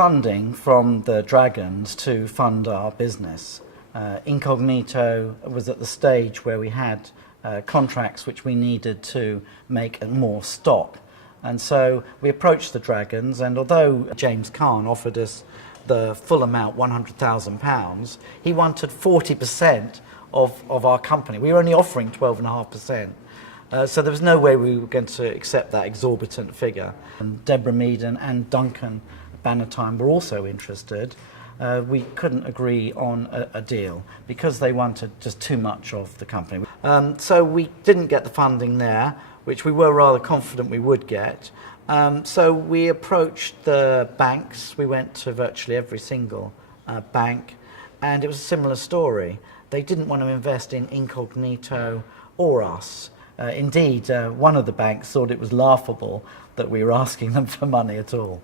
funding from the Dragons to fund our business. Incognito was at the stage where we had contracts which we needed to make more stock. And so we approached the Dragons, and although James Khan offered us the full amount, £100,000, he wanted 40% of our company. We were only offering 12.5%. So there was no way we were going to accept that exorbitant figure. And Deborah Meaden and Duncan Bannatyne were also interested. We couldn't agree on a deal because they wanted just too much of the company. So we didn't get the funding there, which we were rather confident we would get. So we approached the banks. We went to virtually every single bank, and it was a similar story. They didn't want to invest in Incognito or us. Indeed, one of the banks thought it was laughable that we were asking them for money at all.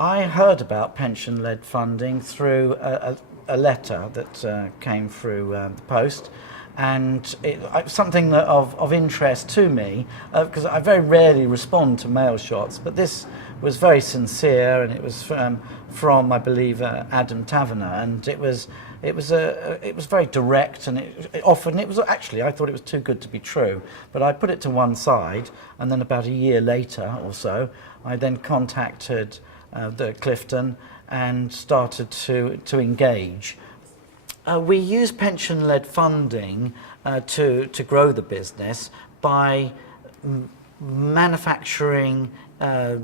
I heard about pension-led funding through a letter that came through the post, and something of interest to me, because I very rarely respond to mail shots, but this was very sincere, and it was from I believe, Adam Taverner, and it was very direct, and it was actually, I thought it was too good to be true, but I put it to one side, and then about a year later or so, I then contacted the Clifton and started to engage. We use pension-led funding to grow the business by manufacturing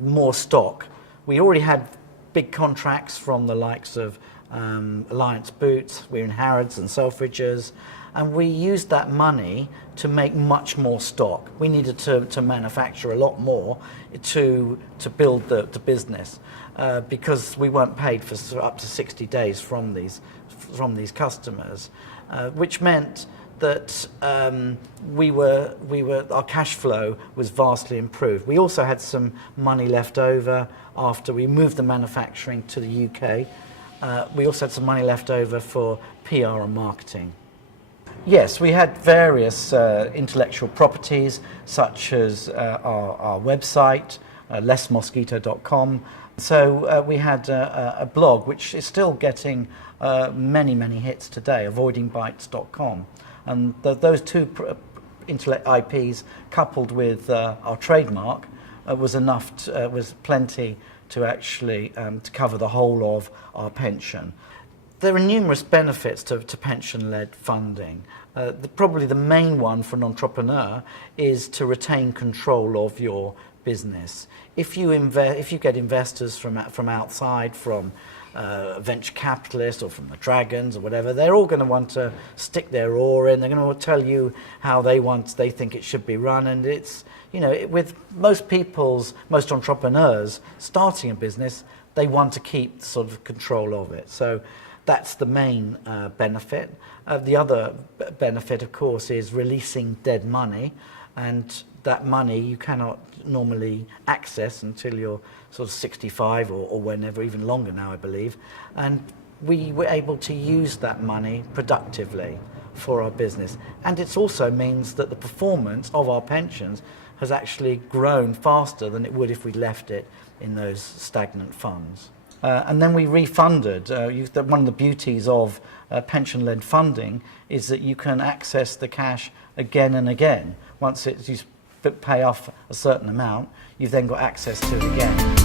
more stock. We already had big contracts from the likes of Alliance Boots, we're in Harrods and Selfridges, and we used that money to make much more stock. We needed to manufacture a lot more to build the business because we weren't paid for up to 60 days from these customers, which meant that our cash flow was vastly improved. We also had some money left over after we moved the manufacturing to the UK. We also had some money left over for PR and marketing. Yes, we had various intellectual properties, such as our website, lessmosquito.com. So we had a blog, which is still getting many hits today, avoidingbites.com. And those two intellect IPs, coupled with our trademark, was plenty to actually to cover the whole of our pension. There are numerous benefits to pension-led funding. Probably the main one for an entrepreneur is to retain control of your business. If you get investors from outside, from venture capitalists or from the Dragons or whatever, they're all going to want to stick their oar in. They're going to tell you how they think it should be run, and it's, with most entrepreneurs starting a business, they want to keep sort of control of it. So that's the main benefit. The other benefit, of course, is releasing dead money, and that money you cannot normally access until you're sort of 65 or whenever, even longer now, I believe. And we were able to use that money productively for our business. And it also means that the performance of our pensions has actually grown faster than it would if we left it in those stagnant funds. And then we refunded. One of the beauties of pension-led funding is that you can access the cash again and again. Once you pay off a certain amount, you've then got access to it again.